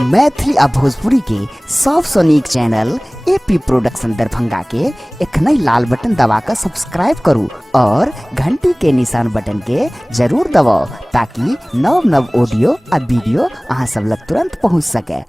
मैथिली आ भोजपुरी के सबसे नीक चैनल एपी प्रोडक्शन दरभंगा के एखनई लाल बटन दबाकर सब्सक्राइब करू और घंटी के निशान बटन के जरूर दबाओ ताकि नव नव ऑडियो आ वीडियो अहाँ सब लग तुरंत पहुंच सके।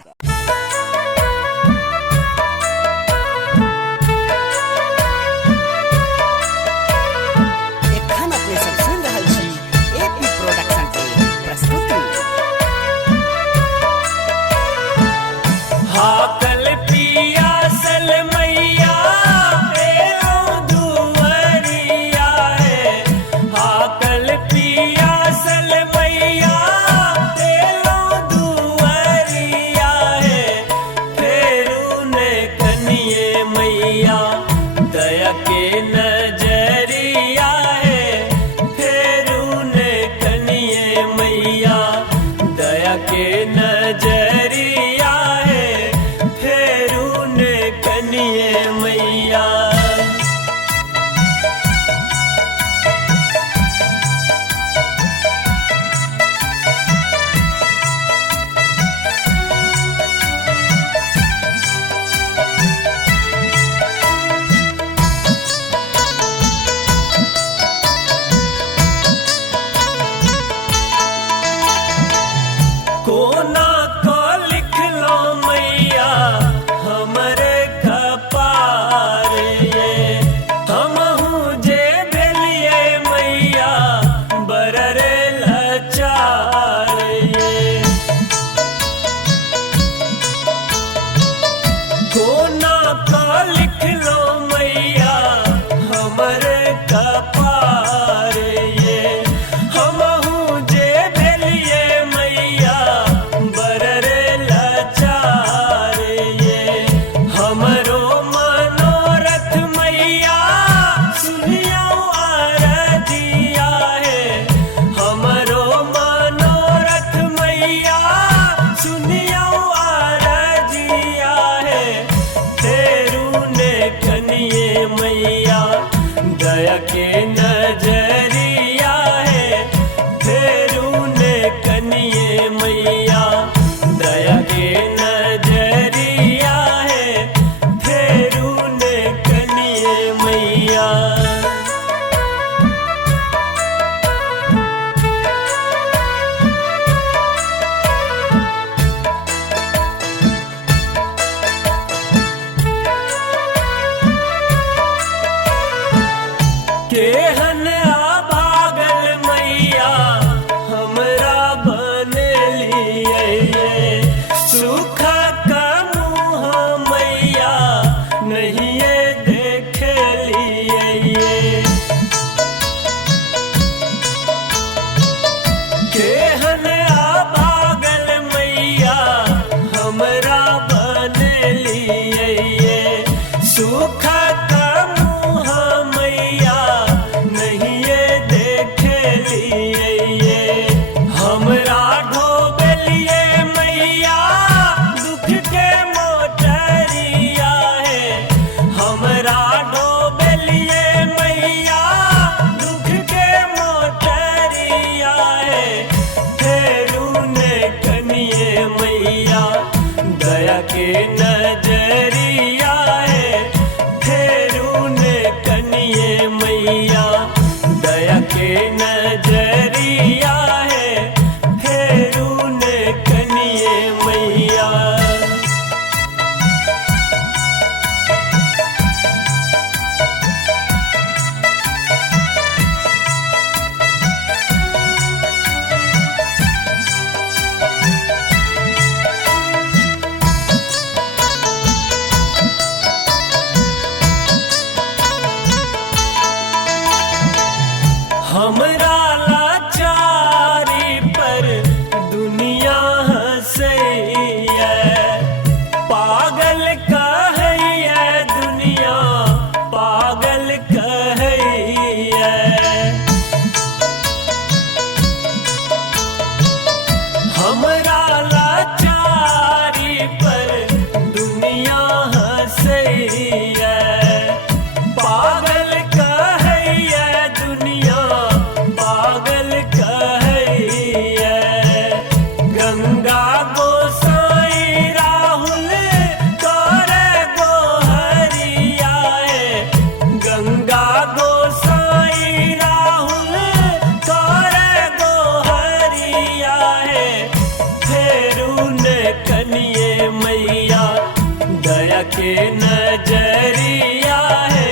नजरिया है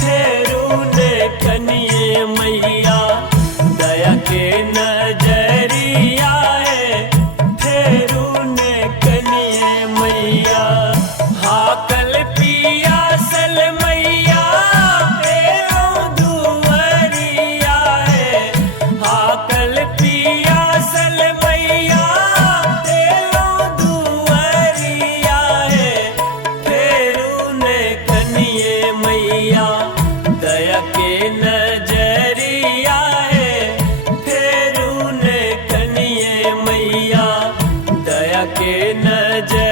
फेरू ने कनिए मैया दया के नजरिया है फेरू ने कनिए मैया हाकल पिया सल मैया तेरो दुआरिया है हाकल पिया सल मैया तेरो दुआरिया है फेरू ने कनिए मैया दया के नजरिया है फेरू ने कनिए मैया दया के नजर